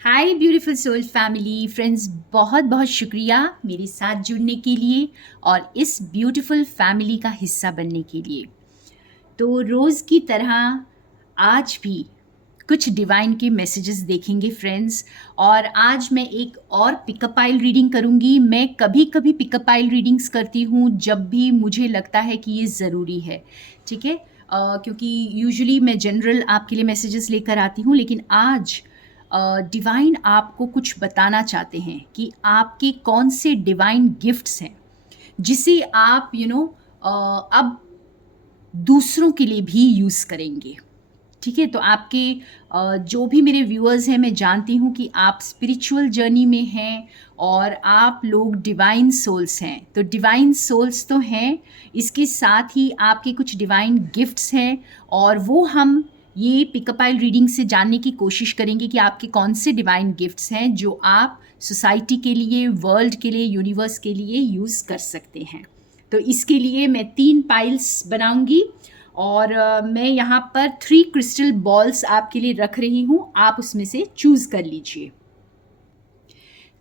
हाय beautiful soul family friends, बहुत बहुत शुक्रिया मेरे साथ जुड़ने के लिए और इस ब्यूटीफुल फैमिली का हिस्सा बनने के लिए। तो रोज़ की तरह आज भी कुछ डिवाइन के मैसेजेस देखेंगे फ्रेंड्स। और आज मैं एक और पिकअप आइल रीडिंग करूंगी। मैं कभी कभी पिकअप आइल रीडिंग्स करती हूँ जब भी मुझे लगता है कि ये ज़रूरी है, ठीक है। क्योंकि यूजुअली मैं जनरल आपके लिए मैसेजेस लेकर आती हूँ, लेकिन आज डिवाइन आपको कुछ बताना चाहते हैं कि आपके कौन से डिवाइन गिफ्ट्स हैं जिसे आप अब दूसरों के लिए भी यूज़ करेंगे। ठीक है, तो आपके जो भी मेरे व्यूअर्स हैं, मैं जानती हूँ कि आप स्पिरिचुअल जर्नी में हैं और आप लोग डिवाइन सोल्स हैं। तो डिवाइन सोल्स तो हैं, इसके साथ ही आपके कुछ डिवाइन गिफ्ट्स हैं और वो हम ये पिकअप आइल रीडिंग से जानने की कोशिश करेंगे कि आपके कौन से डिवाइन गिफ्ट्स हैं जो आप सोसाइटी के लिए, वर्ल्ड के लिए, यूनिवर्स के लिए यूज़ कर सकते हैं। तो इसके लिए मैं 3 पाइल्स बनाऊंगी और मैं यहाँ पर 3 क्रिस्टल बॉल्स आपके लिए रख रही हूँ, आप उसमें से चूज़ कर लीजिए।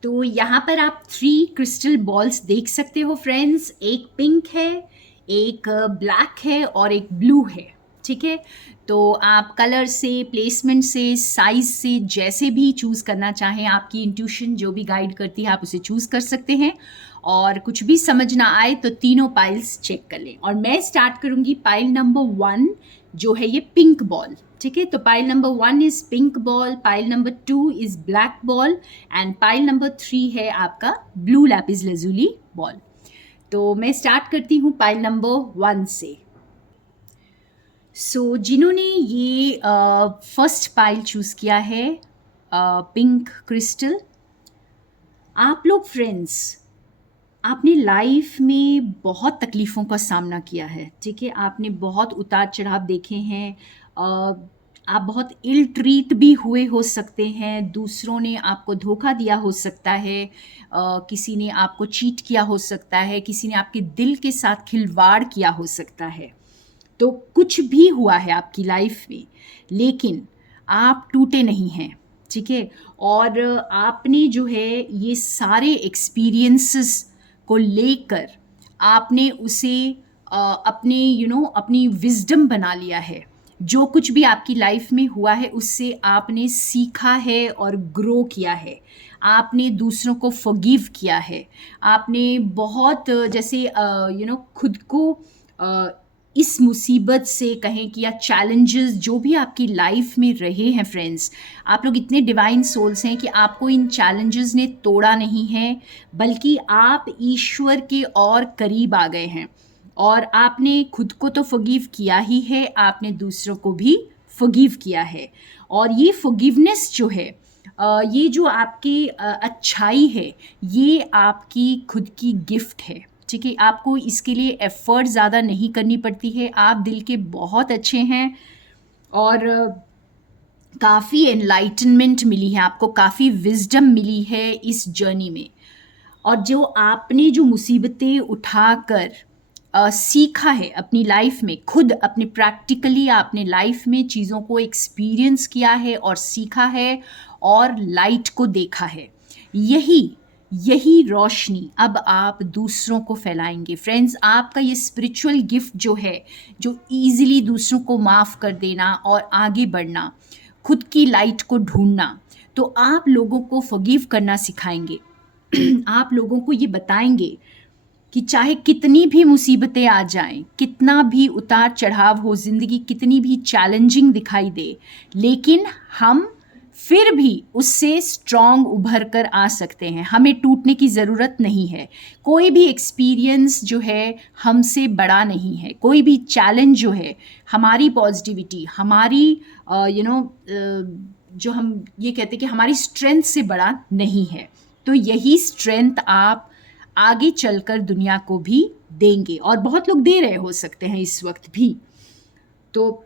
तो यहाँ पर आप 3 क्रिस्टल बॉल्स देख सकते हो फ्रेंड्स। एक पिंक है, एक ब्लैक है और एक ब्लू है, ठीक है। तो आप कलर से, प्लेसमेंट से, साइज से, जैसे भी चूज़ करना चाहें, आपकी इंट्यूशन जो भी गाइड करती है आप उसे चूज़ कर सकते हैं। और कुछ भी समझ ना आए तो तीनों पाइल्स चेक कर लें। और मैं स्टार्ट करूँगी पाइल नंबर 1, जो है ये पिंक बॉल, ठीक है। तो pile number 1 is pink ball, pile number 2 is black ball and pile number 3 है आपका ब्लू लैपिस लैजुली बॉल। तो मैं स्टार्ट करती हूँ पाइल नंबर 1 से। सो जिन्होंने ये फर्स्ट पाइल चूज़ किया है, पिंक क्रिस्टल, आप लोग फ्रेंड्स, आपने लाइफ में बहुत तकलीफ़ों का सामना किया है, ठीक है। आपने बहुत उतार चढ़ाव देखे हैं। आप बहुत इल ट्रीट भी हुए हो सकते हैं, दूसरों ने आपको धोखा दिया हो सकता है, किसी ने आपको चीट किया हो सकता है, किसी ने आपके दिल के साथ खिलवाड़ किया हो सकता है। तो कुछ भी हुआ है आपकी लाइफ में, लेकिन आप टूटे नहीं हैं, ठीक है। और आपने जो है ये सारे एक्सपीरियंसेस को लेकर आपने उसे अपने अपनी विजडम बना लिया है। जो कुछ भी आपकी लाइफ में हुआ है उससे आपने सीखा है और ग्रो किया है। आपने दूसरों को फॉरगिव किया है। आपने बहुत जैसे खुद को अ, इस मुसीबत से कहें कि या चैलेंजेस जो भी आपकी लाइफ में रहे हैं फ्रेंड्स, आप लोग इतने डिवाइन सोल्स हैं कि आपको इन चैलेंजेस ने तोड़ा नहीं है, बल्कि आप ईश्वर के और करीब आ गए हैं। और आपने खुद को तो फॉरगिव किया ही है, आपने दूसरों को भी फॉरगिव किया है। और ये फॉरगिवनेस जो है, ये जो आपकी अच्छाई है, ये आपकी खुद की गिफ्ट है, ठीक है। आपको इसके लिए एफ़र्ट ज़्यादा नहीं करनी पड़ती है। आप दिल के बहुत अच्छे हैं और काफ़ी एनलाइटनमेंट मिली है आपको, काफ़ी विज़डम मिली है इस जर्नी में। और जो आपने जो मुसीबतें उठाकर सीखा है अपनी लाइफ में, खुद अपने प्रैक्टिकली आपने लाइफ में चीज़ों को एक्सपीरियंस किया है और सीखा है और लाइट को देखा है, यही यही रोशनी अब आप दूसरों को फैलाएंगे फ्रेंड्स। आपका ये स्पिरिचुअल गिफ्ट जो है, जो ईज़िली दूसरों को माफ़ कर देना और आगे बढ़ना, खुद की लाइट को ढूंढना, तो आप लोगों को फॉरगिव करना सिखाएंगे। आप लोगों को ये बताएंगे कि चाहे कितनी भी मुसीबतें आ जाएं, कितना भी उतार चढ़ाव हो, ज़िंदगी कितनी भी चैलेंजिंग दिखाई दे, लेकिन हम फिर भी उससे स्ट्रॉन्ग उभर कर आ सकते हैं। हमें टूटने की ज़रूरत नहीं है। कोई भी एक्सपीरियंस जो है हमसे बड़ा नहीं है। कोई भी चैलेंज जो है, हमारी पॉजिटिविटी, हमारी जो हम ये कहते हैं कि हमारी स्ट्रेंथ से बड़ा नहीं है। तो यही स्ट्रेंथ आप आगे चलकर दुनिया को भी देंगे और बहुत लोग दे रहे हो सकते हैं इस वक्त भी। तो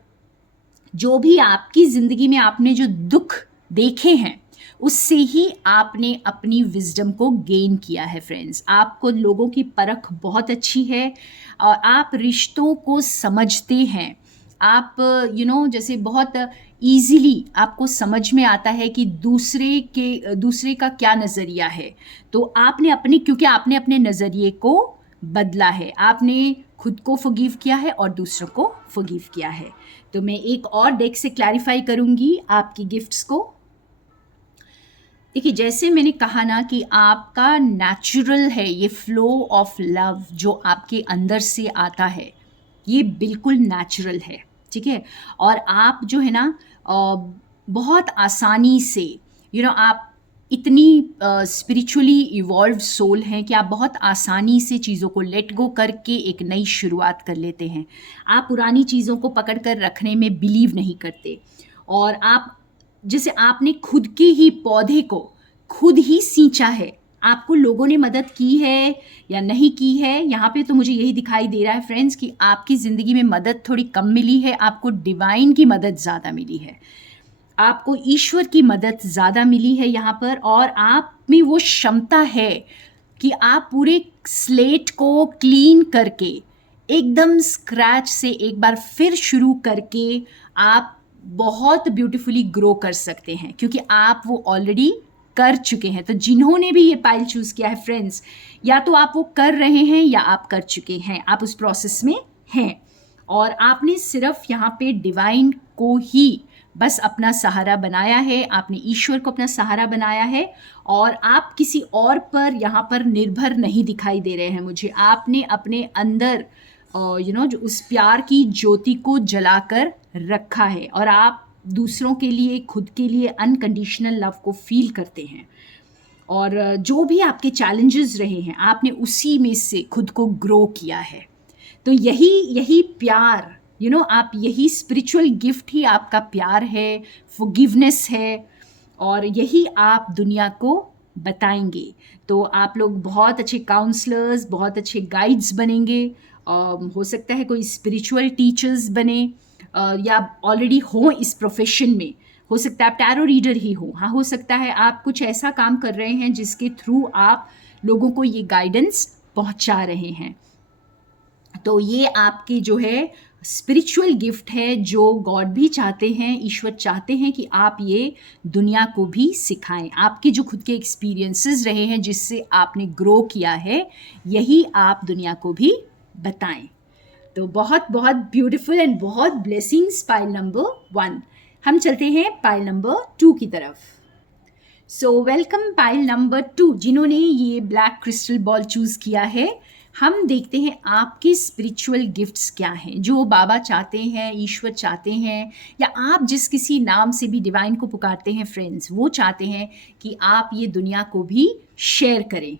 जो भी आपकी ज़िंदगी में आपने जो दुख देखे हैं, उससे ही आपने अपनी विजडम को गेन किया है फ्रेंड्स। आपको लोगों की परख बहुत अच्छी है और आप रिश्तों को समझते हैं। आप जैसे बहुत ईज़िली आपको समझ में आता है कि दूसरे का क्या नज़रिया है। तो क्योंकि आपने अपने नज़रिए को बदला है, आपने खुद को फ़ॉरगिव किया है और दूसरों को फ़ॉरगिव किया है। तो मैं एक और डेक से क्लैरिफ़ाई करूँगी आपकी गिफ्ट्स को। देखिए, जैसे मैंने कहा ना कि आपका नेचुरल है ये फ्लो ऑफ लव जो आपके अंदर से आता है, ये बिल्कुल नेचुरल है, ठीक है? और आप जो है ना बहुत आसानी से आप इतनी स्पिरिचुअली इवॉल्व्ड सोल हैं कि आप बहुत आसानी से चीज़ों को लेट गो करके एक नई शुरुआत कर लेते हैं। आप पुरानी चीज़ों को पकड़ कर रखने में बिलीव नहीं करते, और आप जैसे आपने खुद के ही पौधे को खुद ही सींचा है। आपको लोगों ने मदद की है या नहीं की है, यहाँ पे तो मुझे यही दिखाई दे रहा है फ्रेंड्स कि आपकी ज़िंदगी में मदद थोड़ी कम मिली है, आपको डिवाइन की मदद ज़्यादा मिली है, आपको ईश्वर की मदद ज़्यादा मिली है यहाँ पर। और आप में वो क्षमता है कि आप पूरे स्लेट को क्लीन करके एकदम स्क्रैच से एक बार फिर शुरू करके आप बहुत ब्यूटीफुली ग्रो कर सकते हैं, क्योंकि आप वो ऑलरेडी कर चुके हैं। तो जिन्होंने भी ये पाइल चूज़ किया है फ्रेंड्स, या तो आप वो कर रहे हैं या आप कर चुके हैं, आप उस प्रोसेस में हैं, और आपने सिर्फ यहाँ पे डिवाइन को ही बस अपना सहारा बनाया है, आपने ईश्वर को अपना सहारा बनाया है, और आप किसी और पर यहाँ पर निर्भर नहीं दिखाई दे रहे हैं मुझे। आपने अपने अंदर जो उस प्यार की ज्योति को जलाकर रखा है, और आप दूसरों के लिए, खुद के लिए अनकंडीशनल लव को फील करते हैं। और जो भी आपके चैलेंजेस रहे हैं, आपने उसी में से खुद को ग्रो किया है। तो यही प्यार, आप यही स्पिरिचुअल गिफ्ट ही आपका प्यार है, फॉरगिवनेस है, और यही आप दुनिया को बताएंगे। तो आप लोग बहुत अच्छे काउंसलर्स, बहुत अच्छे गाइड्स बनेंगे। हो सकता है कोई स्पिरिचुअल टीचर्स बने, या ऑलरेडी हो इस प्रोफेशन में। हो सकता है आप टैरो रीडर ही हो, हाँ, हो सकता है आप कुछ ऐसा काम कर रहे हैं जिसके थ्रू आप लोगों को ये गाइडेंस पहुंचा रहे हैं। तो ये आपकी जो है स्पिरिचुअल गिफ्ट है, जो गॉड भी चाहते हैं, ईश्वर चाहते हैं कि आप ये दुनिया को भी सिखाएं। आपके जो खुद के एक्सपीरियंसेस रहे हैं जिससे आपने ग्रो किया है, यही आप दुनिया को भी बताएं। तो बहुत बहुत ब्यूटीफुल एंड बहुत ब्लेसिंग्स पाइल नंबर 1। हम चलते हैं पाइल नंबर 2 की तरफ। सो वेलकम पाइल नंबर 2, जिन्होंने ये ब्लैक क्रिस्टल बॉल चूज़ किया है। हम देखते हैं आपके स्पिरिचुअल गिफ्ट्स क्या हैं, जो बाबा चाहते हैं, ईश्वर चाहते हैं, या आप जिस किसी नाम से भी डिवाइन को पुकारते हैं फ्रेंड्स, वो चाहते हैं कि आप ये दुनिया को भी शेयर करें।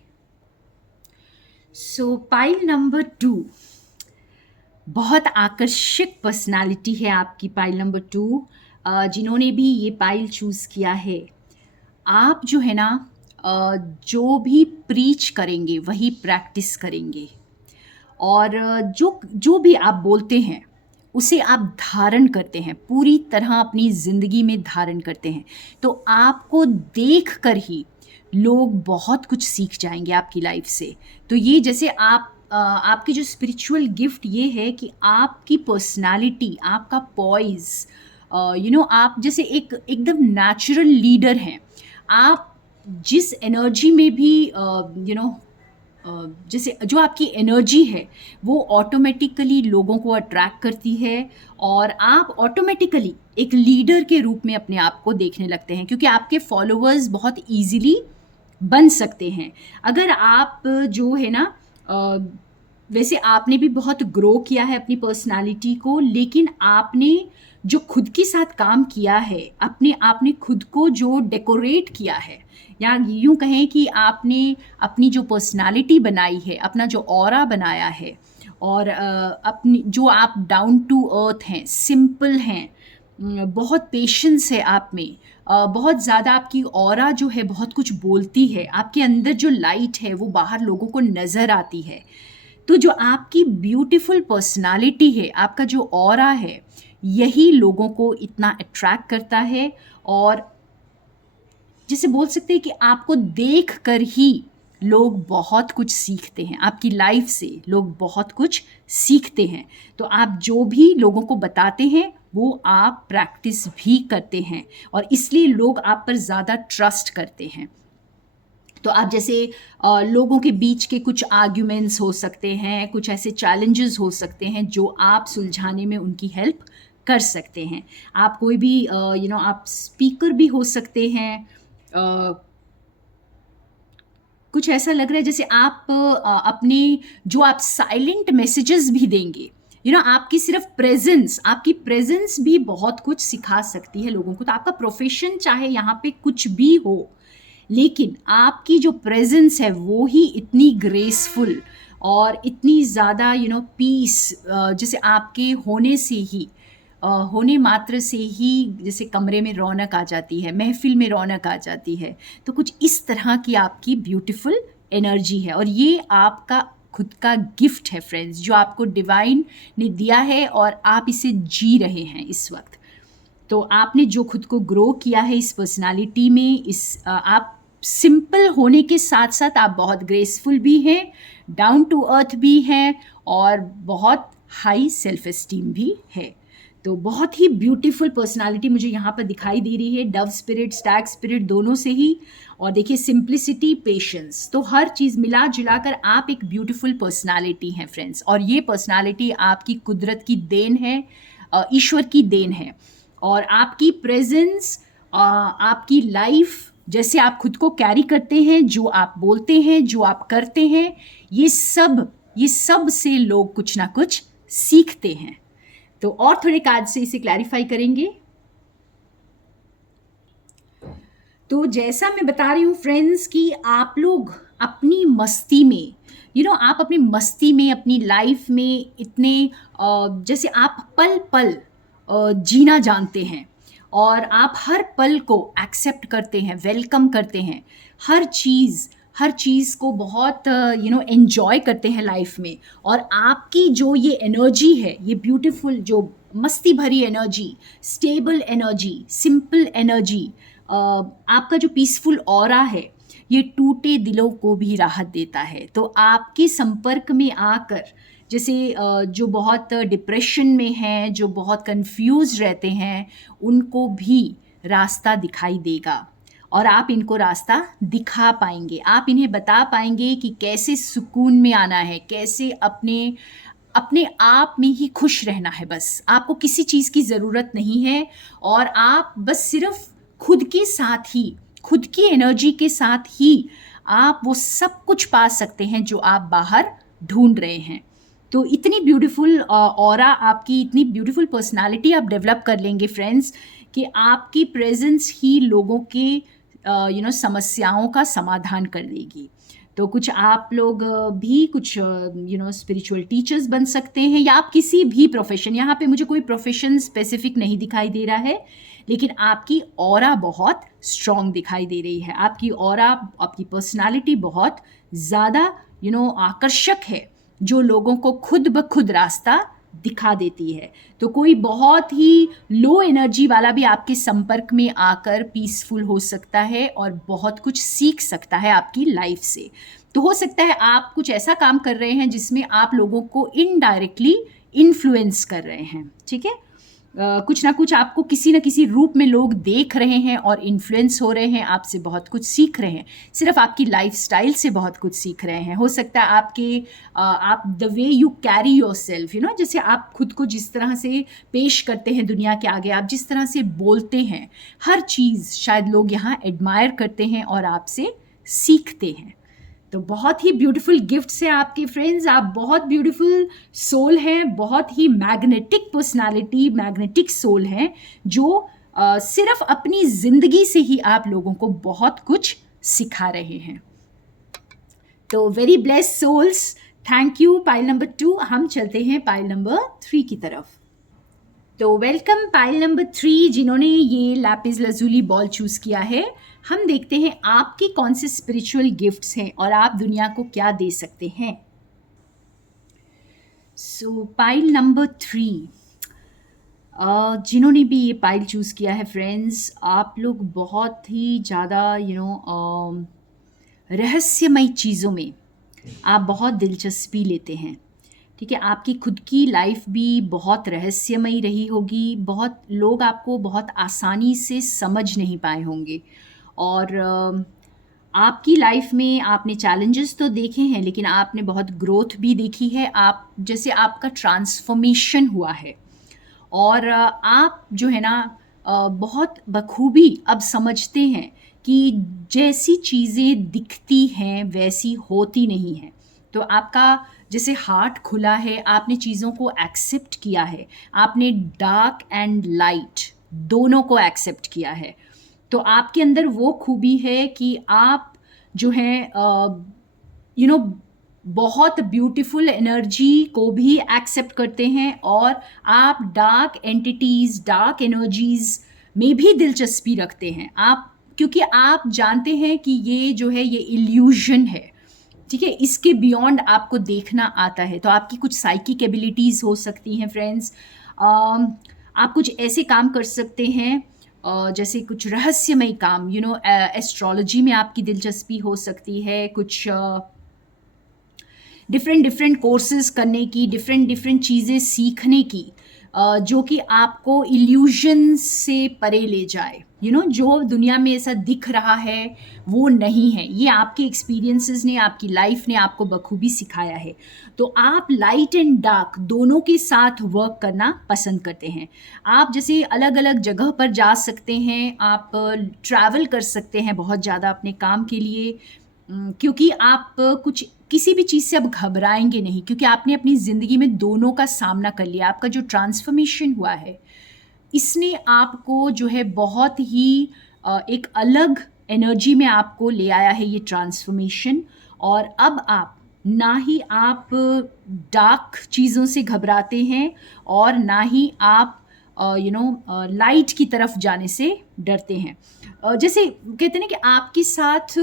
सो पाइल नंबर 2, बहुत आकर्षक पर्सनालिटी है आपकी पाइल नंबर 2। जिन्होंने भी ये पाइल चूज़ किया है, आप जो है ना जो भी प्रीच करेंगे वही प्रैक्टिस करेंगे, और जो भी आप बोलते हैं उसे आप धारण करते हैं, पूरी तरह अपनी ज़िंदगी में धारण करते हैं। तो आपको देख कर ही लोग बहुत कुछ सीख जाएंगे आपकी लाइफ से। तो ये जैसे आपकी जो स्पिरिचुअल गिफ्ट ये है कि आपकी पर्सनालिटी, आपका पॉइज, आप जैसे एकदम नेचुरल लीडर हैं। आप जिस एनर्जी में भी जैसे जो आपकी एनर्जी है वो ऑटोमेटिकली लोगों को अट्रैक्ट करती है, और आप ऑटोमेटिकली एक लीडर के रूप में अपने आप को देखने लगते हैं, क्योंकि आपके फॉलोअर्स बहुत इजीली बन सकते हैं। अगर आप जो है ना वैसे आपने भी बहुत ग्रो किया है अपनी पर्सनालिटी को, लेकिन आपने जो खुद के साथ काम किया है, आपने खुद को जो डेकोरेट किया है, या यूँ कहें कि आपने अपनी जो पर्सनालिटी बनाई है, अपना जो ऑरा बनाया है, और अपनी जो आप डाउन टू अर्थ हैं, सिंपल हैं, बहुत पेशेंस है आप में, बहुत ज़्यादा आपकी ऑरा जो है बहुत कुछ बोलती है, आपके अंदर जो लाइट है वो बाहर लोगों को नज़र आती है। तो जो आपकी ब्यूटीफुल पर्सनालिटी है, आपका जो ऑरा है, यही लोगों को इतना अट्रैक्ट करता है, और जिसे बोल सकते हैं कि आपको देख कर ही लोग बहुत कुछ सीखते हैं, आपकी लाइफ से लोग बहुत कुछ सीखते हैं। तो आप जो भी लोगों को बताते हैं वो आप प्रैक्टिस भी करते हैं और इसलिए लोग आप पर ज़्यादा ट्रस्ट करते हैं। तो आप जैसे लोगों के बीच के कुछ आर्ग्यूमेंट्स हो सकते हैं, कुछ ऐसे चैलेंजेस हो सकते हैं जो आप सुलझाने में उनकी हेल्प कर सकते हैं। आप कोई भी आप स्पीकर भी हो सकते हैं। अ, कुछ ऐसा लग रहा है जैसे आप अपने जो आप साइलेंट मैसेजेस भी देंगे, आपकी प्रेजेंस भी बहुत कुछ सिखा सकती है लोगों को। तो आपका प्रोफेशन चाहे यहाँ पे कुछ भी हो, लेकिन आपकी जो प्रेजेंस है वो ही इतनी ग्रेसफुल और इतनी ज़्यादा पीस, जैसे आपके होने से ही होने मात्र से ही जैसे कमरे में रौनक आ जाती है, महफिल में रौनक आ जाती है। तो कुछ इस तरह की आपकी ब्यूटीफुल एनर्जी है और ये आपका खुद का गिफ्ट है फ्रेंड्स, जो आपको डिवाइन ने दिया है और आप इसे जी रहे हैं इस वक्त। तो आपने जो खुद को ग्रो किया है इस पर्सनालिटी में, आप सिंपल होने के साथ साथ आप बहुत ग्रेसफुल भी हैं, डाउन टू अर्थ भी हैं और बहुत हाई सेल्फ एस्टीम भी है। तो बहुत ही ब्यूटीफुल पर्सनालिटी मुझे यहाँ पर दिखाई दे रही है, डव स्पिरिट, स्टैग स्पिरिट दोनों से ही। और देखिए सिंप्लिसिटी, पेशेंस, तो हर चीज़ मिला जुलाकर आप एक ब्यूटीफुल पर्सनालिटी हैं फ्रेंड्स। और ये पर्सनालिटी आपकी कुदरत की देन है, ईश्वर की देन है। और आपकी प्रेजेंस, आपकी लाइफ, जैसे आप खुद को कैरी करते हैं, जो आप बोलते हैं, जो आप करते हैं, ये सब से लोग कुछ ना कुछ सीखते हैं। तो और थोड़े कार्ड से इसे क्लैरिफाई करेंगे। तो जैसा मैं बता रही हूँ फ्रेंड्स कि आप लोग अपनी मस्ती में, आप अपनी मस्ती में, अपनी लाइफ में इतने जैसे आप पल पल जीना जानते हैं और आप हर पल को एक्सेप्ट करते हैं, वेलकम करते हैं, हर चीज़ को बहुत एंजॉय करते हैं लाइफ में। और आपकी जो ये एनर्जी है, ये ब्यूटीफुल जो मस्ती भरी energy, stable energy, simple energy, आपका जो पीसफुल ऑरा है, ये टूटे दिलों को भी राहत देता है। तो आपके संपर्क में आकर जैसे जो बहुत डिप्रेशन में हैं, जो बहुत कंफ्यूज रहते हैं, उनको भी रास्ता दिखाई देगा और आप इनको रास्ता दिखा पाएंगे। आप इन्हें बता पाएंगे कि कैसे सुकून में आना है, कैसे अपने अपने आप में ही खुश रहना है। बस आपको किसी चीज़ की ज़रूरत नहीं है और आप बस सिर्फ खुद के साथ ही, खुद की एनर्जी के साथ ही आप वो सब कुछ पा सकते हैं जो आप बाहर ढूंढ रहे हैं। तो इतनी ब्यूटीफुल ऑरा, आपकी इतनी ब्यूटीफुल पर्सनालिटी आप डेवलप कर लेंगे फ्रेंड्स कि आपकी प्रेजेंस ही लोगों के समस्याओं का समाधान कर देगी। तो कुछ आप लोग भी कुछ स्पिरिचुअल टीचर्स बन सकते हैं, या आप किसी भी प्रोफेशन, यहाँ पे मुझे कोई प्रोफेशन स्पेसिफिक नहीं दिखाई दे रहा है, लेकिन आपकी ऑरा बहुत स्ट्रॉन्ग दिखाई दे रही है। आपकी ऑरा, आपकी पर्सनालिटी बहुत ज़्यादा आकर्षक है, जो लोगों को खुद ब खुद रास्ता दिखा देती है। तो कोई बहुत ही लो एनर्जी वाला भी आपके संपर्क में आकर पीसफुल हो सकता है और बहुत कुछ सीख सकता है आपकी लाइफ से। तो हो सकता है आप कुछ ऐसा काम कर रहे हैं जिसमें आप लोगों को इनडायरेक्टली इन्फ्लुएंस कर रहे हैं, ठीक है। कुछ ना कुछ आपको किसी न किसी रूप में लोग देख रहे हैं और इन्फ्लुएंस हो रहे हैं, आपसे बहुत कुछ सीख रहे हैं, सिर्फ आपकी लाइफस्टाइल से बहुत कुछ सीख रहे हैं। हो सकता है आप the way you carry your self, जैसे आप खुद को जिस तरह से पेश करते हैं दुनिया के आगे, आप जिस तरह से बोलते हैं, हर चीज़ शायद लोग यहाँ एडमायर करते हैं और आपसे सीखते हैं। तो बहुत ही ब्यूटीफुल गिफ्ट्स हैं आपके फ्रेंड्स, आप बहुत ब्यूटीफुल सोल हैं, बहुत ही मैग्नेटिक पर्सनालिटी, मैग्नेटिक सोल हैं, जो सिर्फ अपनी ज़िंदगी से ही आप लोगों को बहुत कुछ सिखा रहे हैं। तो very blessed souls, thank you pile number 2। हम चलते हैं पाइल नंबर 3 की तरफ। तो वेलकम पाइल नंबर 3, जिन्होंने ये लैपिस लजुली बॉल चूज़ किया है। हम देखते हैं आपके कौन से स्पिरिचुअल गिफ्ट्स हैं और आप दुनिया को क्या दे सकते हैं। सो पाइल नंबर 3, जिन्होंने भी ये पाइल चूज़ किया है फ्रेंड्स, आप लोग बहुत ही ज़्यादा रहस्यमयी चीज़ों में आप बहुत दिलचस्पी लेते हैं। ठीक है, आपकी खुद की लाइफ भी बहुत रहस्यमयी रही होगी, बहुत लोग आपको बहुत आसानी से समझ नहीं पाए होंगे और आपकी लाइफ में आपने चैलेंजेस तो देखे हैं लेकिन आपने बहुत ग्रोथ भी देखी है। आप जैसे आपका ट्रांसफॉर्मेशन हुआ है और आप जो है ना बहुत बखूबी अब समझते हैं कि जैसी चीज़ें दिखती हैं वैसी होती नहीं हैं। तो आपका जैसे हार्ट खुला है, आपने चीज़ों को एक्सेप्ट किया है, आपने डार्क एंड लाइट दोनों को एक्सेप्ट किया है। तो आपके अंदर वो खूबी है कि आप जो है यू नो बहुत ब्यूटीफुल एनर्जी को भी एक्सेप्ट करते हैं और आप डार्क एंटिटीज़, डार्क एनर्जीज़ में भी दिलचस्पी रखते हैं। आप क्योंकि आप जानते हैं कि ये जो है ये इल्यूज़न है, ठीक है? इसके बियॉन्ड आपको देखना आता है। तो आपकी कुछ साइकिक एबिलिटीज़ हो सकती हैं फ्रेंड्स। आप कुछ ऐसे काम कर सकते हैं जैसे कुछ रहस्यमय काम, एस्ट्रोलॉजी में आपकी दिलचस्पी हो सकती है, कुछ डिफरेंट डिफरेंट कोर्सेज करने की, डिफरेंट डिफरेंट चीज़ें सीखने की, जो कि आपको इल्यूजन से परे ले जाए। जो दुनिया में ऐसा दिख रहा है वो नहीं है। ये आपके एक्सपीरियंसेस ने, आपकी लाइफ ने आपको बखूबी सिखाया है। तो आप लाइट एंड डार्क दोनों के साथ वर्क करना पसंद करते हैं। आप जैसे अलग अलग जगह पर जा सकते हैं, आप ट्रैवल कर सकते हैं बहुत ज़्यादा अपने काम के लिए, क्योंकि आप कुछ किसी भी चीज़ से अब घबराएंगे नहीं, क्योंकि आपने अपनी ज़िंदगी में दोनों का सामना कर लिया। आपका जो ट्रांसफॉर्मेशन हुआ है इसने आपको जो है बहुत ही एक अलग एनर्जी में आपको ले आया है ये ट्रांसफॉर्मेशन। और अब आप ना ही आप डार्क चीज़ों से घबराते हैं और ना ही आप लाइट की तरफ जाने से डरते हैं। जैसे कहते हैं ना कि आपके साथ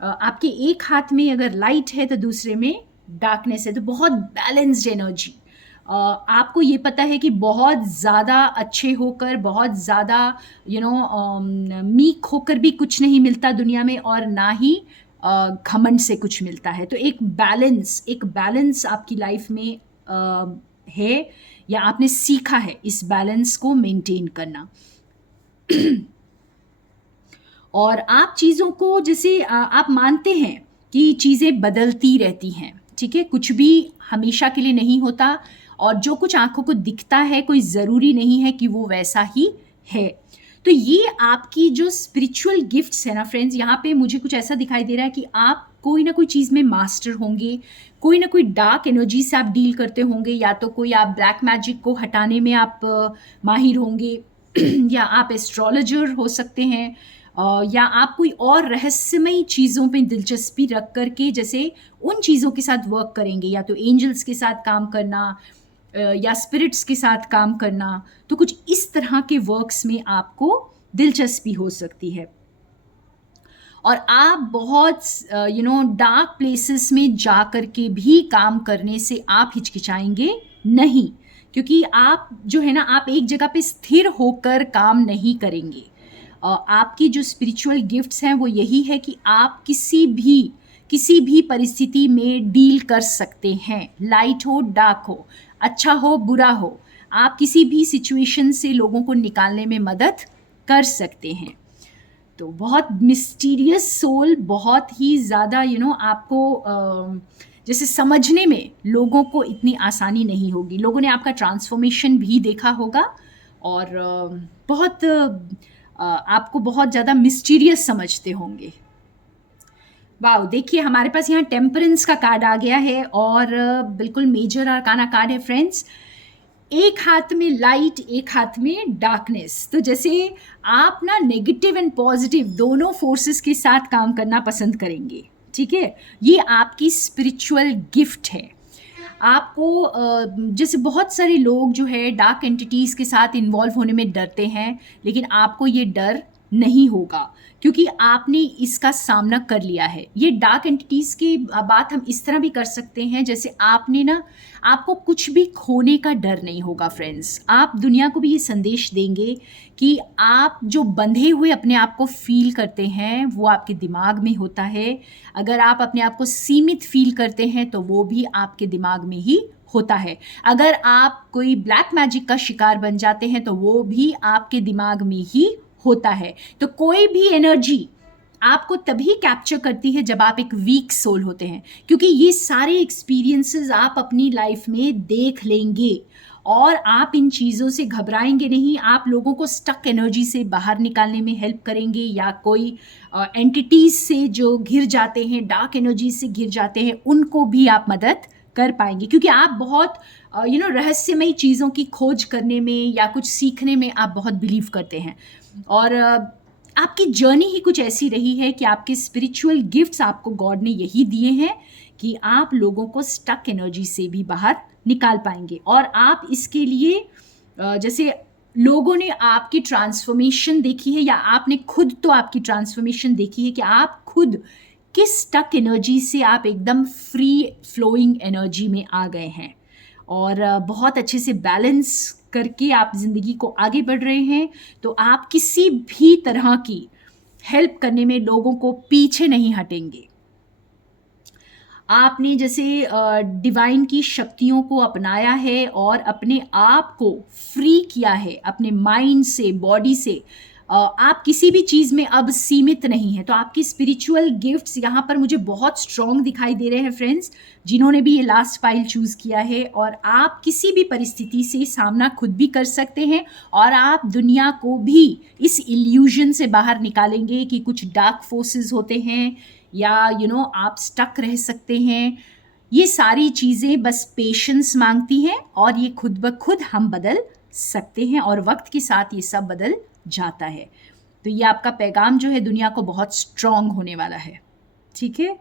आपके एक हाथ में अगर लाइट है तो दूसरे में डार्कनेस है, तो बहुत बैलेंस्ड एनर्जी। आपको ये पता है कि बहुत ज़्यादा अच्छे होकर, बहुत ज़्यादा मीक होकर भी कुछ नहीं मिलता दुनिया में, और ना ही घमंड से कुछ मिलता है। तो एक बैलेंस आपकी लाइफ में है, या आपने सीखा है इस बैलेंस को मेंटेन करना। और आप चीज़ों को जैसे आप मानते हैं कि चीज़ें बदलती रहती हैं, ठीक है? कुछ भी हमेशा के लिए नहीं होता, और जो कुछ आँखों को दिखता है कोई ज़रूरी नहीं है कि वो वैसा ही है। तो ये आपकी जो स्पिरिचुअल गिफ्ट्स है ना फ्रेंड्स, यहाँ पे मुझे कुछ ऐसा दिखाई दे रहा है कि आप कोई ना कोई चीज़ में मास्टर होंगे, कोई ना कोई डार्क एनर्जी से आप डील करते होंगे, या तो कोई आप ब्लैक मैजिक को हटाने में आप माहिर होंगे या आप एस्ट्रोलॉजर हो सकते हैं, या आप कोई और रहस्यमयी चीज़ों पे दिलचस्पी रख करके जैसे उन चीज़ों के साथ वर्क करेंगे, या तो एंजल्स के साथ काम करना या स्पिरिट्स के साथ काम करना। तो कुछ इस तरह के वर्क्स में आपको दिलचस्पी हो सकती है। और आप बहुत डार्क प्लेसेस में जा कर के भी काम करने से आप हिचकिचाएंगे नहीं, क्योंकि आप जो है ना, आप एक जगह पे स्थिर होकर काम नहीं करेंगे। आपकी जो स्पिरिचुअल गिफ्ट्स हैं वो यही है कि आप किसी भी परिस्थिति में डील कर सकते हैं, लाइट हो डार्क हो, अच्छा हो बुरा हो, आप किसी भी सिचुएशन से लोगों को निकालने में मदद कर सकते हैं। तो बहुत मिस्टीरियस सोल, बहुत ही ज़्यादा आपको जैसे समझने में लोगों को इतनी आसानी नहीं होगी। लोगों ने आपका ट्रांसफॉर्मेशन भी देखा होगा और बहुत आपको बहुत ज़्यादा मिस्टीरियस समझते होंगे। वाओ, देखिए हमारे पास यहाँ टेम्परेंस का कार्ड आ गया है और बिल्कुल मेजर आर्काना कार्ड है फ्रेंड्स। एक हाथ में लाइट, एक हाथ में डार्कनेस। तो जैसे आप ना नेगेटिव एंड पॉजिटिव दोनों फोर्सेस के साथ काम करना पसंद करेंगे, ठीक है? ये आपकी स्पिरिचुअल गिफ्ट है। आपको जैसे बहुत सारे लोग जो है डार्क एंटिटीज़ के साथ इन्वॉल्व होने में डरते हैं, लेकिन आपको ये डर नहीं होगा, क्योंकि आपने इसका सामना कर लिया है। ये डार्क एंटिटीज़ की बात हम इस तरह भी कर सकते हैं, जैसे आपने ना, आपको कुछ भी खोने का डर नहीं होगा फ्रेंड्स। आप दुनिया को भी ये संदेश देंगे कि आप जो बंधे हुए अपने आप को फ़ील करते हैं, वो आपके दिमाग में होता है। अगर आप अपने आप को सीमित फ़ील करते हैं, तो वो भी आपके दिमाग में ही होता है। अगर आप कोई ब्लैक मैजिक का शिकार बन जाते हैं, तो वो भी आपके दिमाग में ही होता है। तो कोई भी एनर्जी आपको तभी कैप्चर करती है जब आप एक वीक सोल होते हैं, क्योंकि ये सारे एक्सपीरियंसेस आप अपनी लाइफ में देख लेंगे और आप इन चीज़ों से घबराएंगे नहीं। आप लोगों को स्टक एनर्जी से बाहर निकालने में हेल्प करेंगे, या कोई एंटिटीज से जो घिर जाते हैं, डार्क एनर्जी से घिर जाते हैं, उनको भी आप मदद कर पाएंगे, क्योंकि आप बहुत रहस्यमयी चीज़ों की खोज करने में या कुछ सीखने में आप बहुत बिलीव करते हैं। और आपकी जर्नी ही कुछ ऐसी रही है कि आपके स्पिरिचुअल गिफ्ट्स आपको गॉड ने यही दिए हैं कि आप लोगों को स्टक एनर्जी से भी बाहर निकाल पाएंगे। और आप इसके लिए जैसे लोगों ने आपकी ट्रांसफॉर्मेशन देखी है, या आपने खुद तो आपकी ट्रांसफॉर्मेशन देखी है कि आप खुद किस स्टक एनर्जी से आप एकदम फ्री फ्लोइंग एनर्जी में आ गए हैं, और बहुत अच्छे से बैलेंस करके आप ज़िंदगी को आगे बढ़ रहे हैं। तो आप किसी भी तरह की हेल्प करने में लोगों को पीछे नहीं हटेंगे। आपने जैसे डिवाइन की शक्तियों को अपनाया है और अपने आप को फ्री किया है अपने माइंड से, बॉडी से। आप किसी भी चीज़ में अब सीमित नहीं है। तो आपकी स्पिरिचुअल गिफ्ट्स यहाँ पर मुझे बहुत स्ट्रॉन्ग दिखाई दे रहे हैं फ्रेंड्स, जिन्होंने भी ये लास्ट पाइल चूज़ किया है। और आप किसी भी परिस्थिति से सामना खुद भी कर सकते हैं, और आप दुनिया को भी इस इल्यूजन से बाहर निकालेंगे कि कुछ डार्क फोर्सेस होते हैं, या आप स्टक रह सकते हैं। ये सारी चीज़ें बस पेशेंस मांगती हैं, और ये खुद ब खुद हम बदल सकते हैं, और वक्त के साथ ये सब बदल जाता है। तो ये आपका पैगाम जो है दुनिया को बहुत स्ट्रॉन्ग होने वाला है। ठीक है,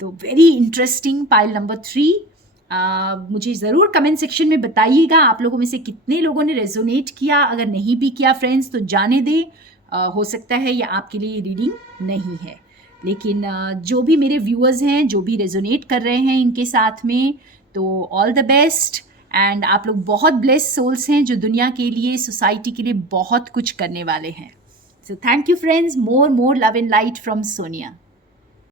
तो वेरी इंटरेस्टिंग पाइल नंबर 3। मुझे ज़रूर कमेंट सेक्शन में बताइएगा आप लोगों में से कितने लोगों ने रेजोनेट किया। अगर नहीं भी किया फ्रेंड्स, तो जाने दें, हो सकता है ये आपके लिए रीडिंग नहीं है। लेकिन जो भी मेरे व्यूअर्स हैं, जो भी रेजोनेट कर रहे हैं इनके साथ में, तो ऑल द बेस्ट। एंड आप लोग बहुत ब्लेस्ड सोल्स हैं जो दुनिया के लिए, सोसाइटी के लिए बहुत कुछ करने वाले हैं। So thank you friends, more love and light from Sonia.